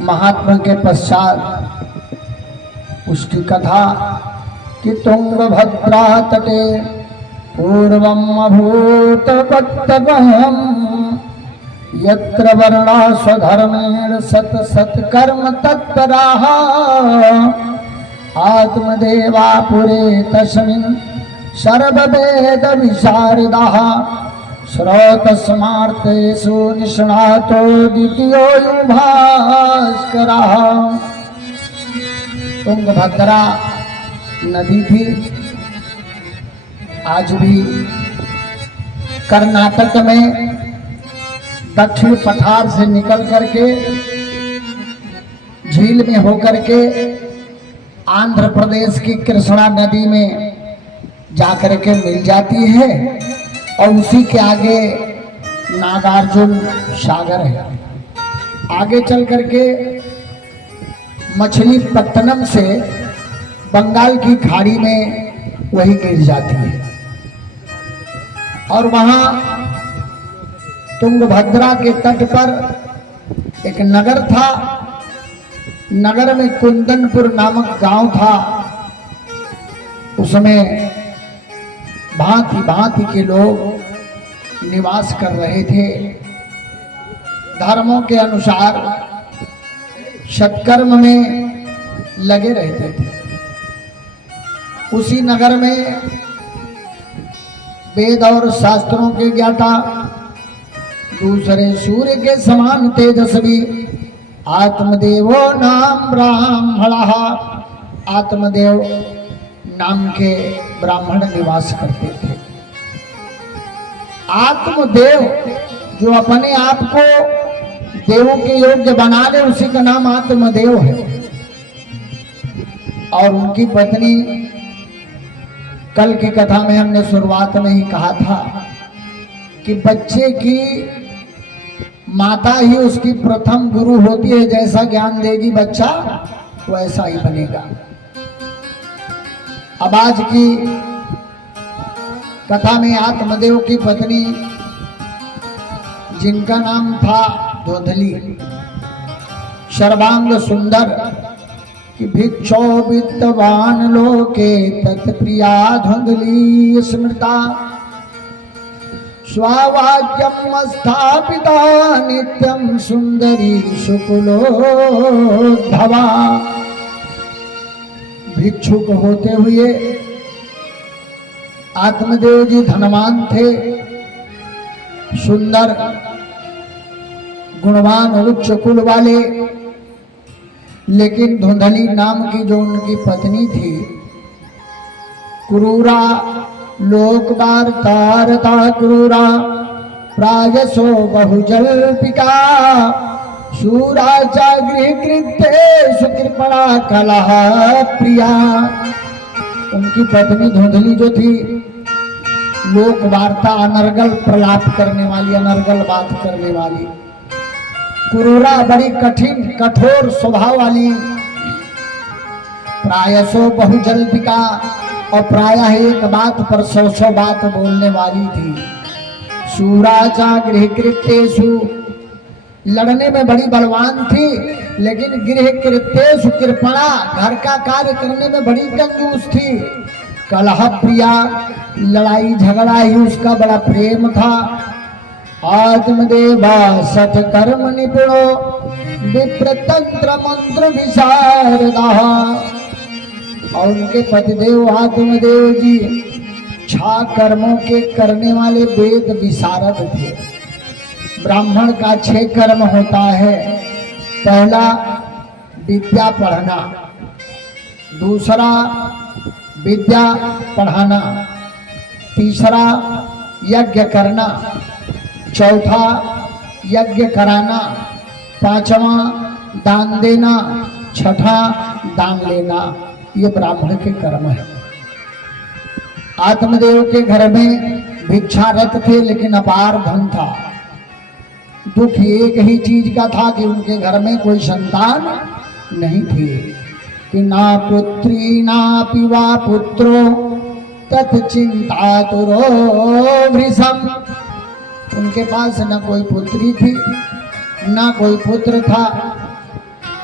महात्मा के पश्चात उसकी कथा कि तुंगभद्रा तटे पूर्वम अभूत वक्तव्यम यत्र वर्णा स्वधर्मेण सत सत कर्म तत्पराः आत्मदेवा पुरे तस्मिन् सर्ववेद विशारदाः श्रोतस्मार्तेषु निष्णातो द्वितीयो भास्करः। तुंगभद्रा नदी थी, आज भी कर्नाटक में दक्षिण पठार से निकल करके झील में होकर के आंध्र प्रदेश की कृष्णा नदी में जाकर के मिल जाती है और उसी के आगे नागार्जुन सागर है। आगे चल करके मछलीपट्टनम से बंगाल की खाड़ी में वही गिर जाती है और वहां तुंगभद्रा के तट पर एक नगर था। नगर में कुंदनपुर नामक गांव था। उसमें भांति भांति के लोग निवास कर रहे थे। धर्मों के अनुसार सत्कर्म में लगे रहते थे। उसी नगर में वेद और शास्त्रों के ज्ञाता, दूसरे सूर्य के समान तेजस्वी आत्मदेवो नाम ब्राह्मणः, आत्मदेव नाम के ब्राह्मण निवास करते थे। आत्मदेव जो अपने आप को देवों के योग्य बना ले, उसी का नाम आत्मदेव है। और उनकी पत्नी, कल की कथा में हमने शुरुआत में ही कहा था कि बच्चे की माता ही उसकी प्रथम गुरु होती है। जैसा ज्ञान देगी बच्चा वैसा ही बनेगा। अब आज की कथा में आत्मदेव की पत्नी, जिनका नाम था धुंधली, सर्वांग सुंदर, कि भिक्षो विद्वान लोके तत्प्रिया धुंधली स्मृता स्वावाक्यम स्थापिता नित्यम सुंदरी शुक्लोद्भवा। भिक्षुक होते हुए आत्मदेव जी धनवान थे, सुंदर गुणवान उच्च कुल वाले, लेकिन धुंधली नाम की जो उनकी पत्नी थी, क्रूरा लोक वार्तारता क्रूरा प्रायसो बहुजल्पिका शूराचा गृहकृत्येषु कृपणा कलह प्रिया। उनकी पत्नी धुंधली जो थी, लोक वार्ता, अनर्गल प्रलाप करने वाली, अनर्गल बात करने वाली, क्रूरा, बड़ी कठिन कठोर स्वभाव वाली, प्रायसो बहुजल्पिका, और प्रायः एक बात पर 100 बात बोलने वाली थी। शूराचा गृहकृत्येषु, लड़ने में बड़ी बलवान थी, लेकिन गृहकृत्येषु कृपणा, घर का कार्य करने में बड़ी कंजूस थी। कलह प्रिया, लड़ाई झगड़ा ही उसका बड़ा प्रेम था। आत्मदेवा सत्कर्म निपुणो विप्रतंत्र मंत्र विशारदा। और उनके पतिदेव आत्मदेव जी छा कर्मों के करने वाले वेद विशारद थे। ब्राह्मण का 6 कर्म होता है। पहला विद्या पढ़ना, दूसरा विद्या पढ़ाना, तीसरा यज्ञ करना, चौथा यज्ञ कराना, पांचवा दान देना, छठा दान लेना। ये ब्राह्मण के कर्म है। आत्मदेव के घर में भिक्षारत थे, लेकिन अपार धन था। दुख एक ही चीज का था कि उनके घर में कोई संतान नहीं थी। कि ना पुत्री ना पिवा पुत्रो तत्चिंतातुरो वृषम। उनके पास न कोई पुत्री थी, न कोई पुत्र था।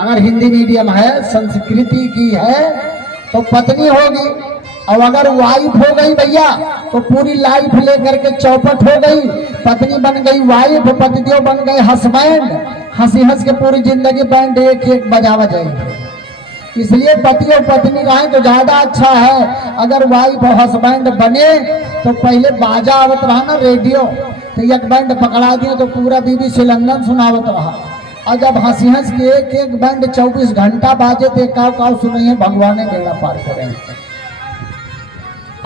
अगर हिंदी मीडियम है, संस्कृति की है, तो पत्नी होगी। और अगर वाइफ हो गई भैया तो पूरी लाइफ लेकर के चौपट हो गई। पत्नी बन गई वाइफ, पतिदेव बन गए हस्बैंड। हंसी हंस के पूरी जिंदगी बैंड एक एक बजावा जाएगी। इसलिए पति और पत्नी रहे तो ज्यादा अच्छा है। अगर वाइफ और हस्बैंड बने तो पहले बाजा आवत रहा ना रेडियो, तो एक बैंड पकड़ा दिए तो पूरा बीबी से लंदन सुनावत रहा। और जब हंसी हंस के एक एक बैंड 24 घंटा बाजे थे, काव काव सुनिए भगवान ने बेड़ा पार करे।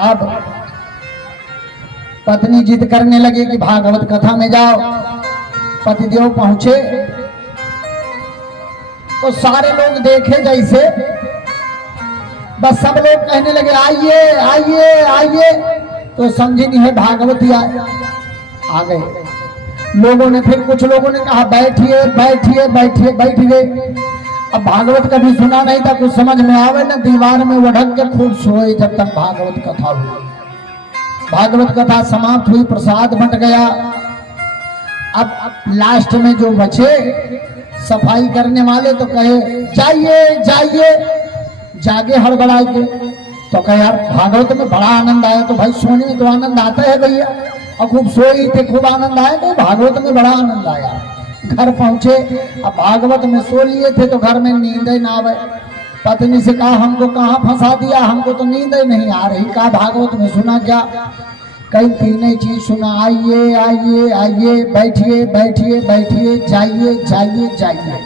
अब पत्नी जिद करने लगी कि भागवत कथा में जाओ। पतिदेव पहुंचे तो सारे लोग देखे जैसे, बस सब लोग कहने लगे आइए आइए आइए, तो समझी नहीं है भागवती आए। आ गए लोगों ने, फिर कुछ लोगों ने कहा बैठिए बैठिए बैठिए, बैठ गए। अब भागवत कभी सुना नहीं था, कुछ समझ में आवे ना, दीवार में वढ़क के खूब सोए जब तक भागवत कथा हुई। भागवत कथा समाप्त हुई, प्रसाद बंट गया। अब लास्ट में जो बचे सफाई करने वाले तो कहे जाइए जाइए, जागे हड़बड़ाए के। तो कहे यार भागवत में बड़ा आनंद आया। तो भाई सोने में तो आनंद आता है भैया, और खूब सोई थे, खूब आनंद आया। तो भागवत में बड़ा आनंद आया। घर पहुंचे, अब भागवत में सो लिए थे तो घर में नींद ही ना आवे। पत्नी से कहा हमको कहाँ फंसा दिया, हमको तो नींद ही नहीं आ रही। कहा भागवत में सुना क्या? कई तीन ही चीज सुना, आइए आइए आइए, बैठिए बैठिए बैठिए, जाइए जाइए जाइए।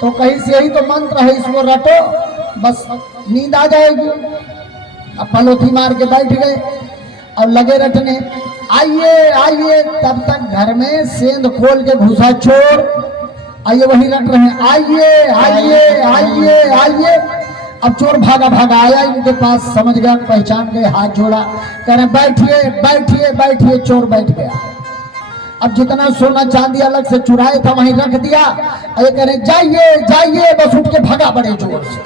तो कहीं से यही तो मंत्र है, इसको रटो बस नींद आ जाएगी। अब पलोथी मार के बैठ गए और लगे रटने, आइए आइए। तब तक घर में सेंध खोल के घुसा चोर, आइए वही रट रहे हैं, आइए आइए आइए आइए। अब चोर भागा भागा आया इनके पास, समझ गया, पहचान गए, हाथ जोड़ा, कह रहे बैठिए बैठिए बैठिए। चोर बैठ गया। अब जितना सोना चांदी अलग से चुराए था वहीं रख दिया। अरे कह रहे जाइए जाइए, बस उठ के भागा बड़े जोर से।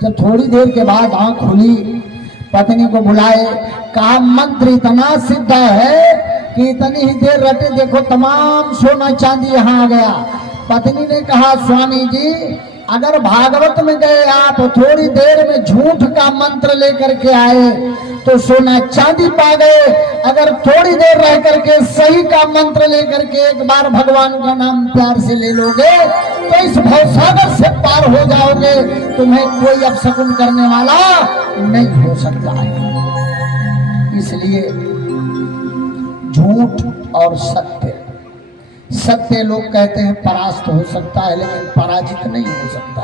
जब थोड़ी देर के बाद आंख खुली, पत्नी को बुलाए, कहा मंत्र इतना सिद्ध है कि इतनी ही देर रटे देखो तमाम सोना चांदी यहाँ आ गया। पत्नी ने कहा स्वामी जी अगर भागवत में गए आप थोड़ी देर में झूठ का मंत्र लेकर के आए तो सोना चांदी पा गए। अगर थोड़ी देर रह करके सही का मंत्र लेकर के एक बार भगवान का नाम प्यार से ले लोगे तो इस भवसागर से पार हो जाओगे। तुम्हें कोई अपशकुन करने वाला नहीं हो सकता है। इसलिए झूठ और सत्य, सत्य लोग कहते हैं परास्त हो सकता है लेकिन पराजित नहीं हो सकता।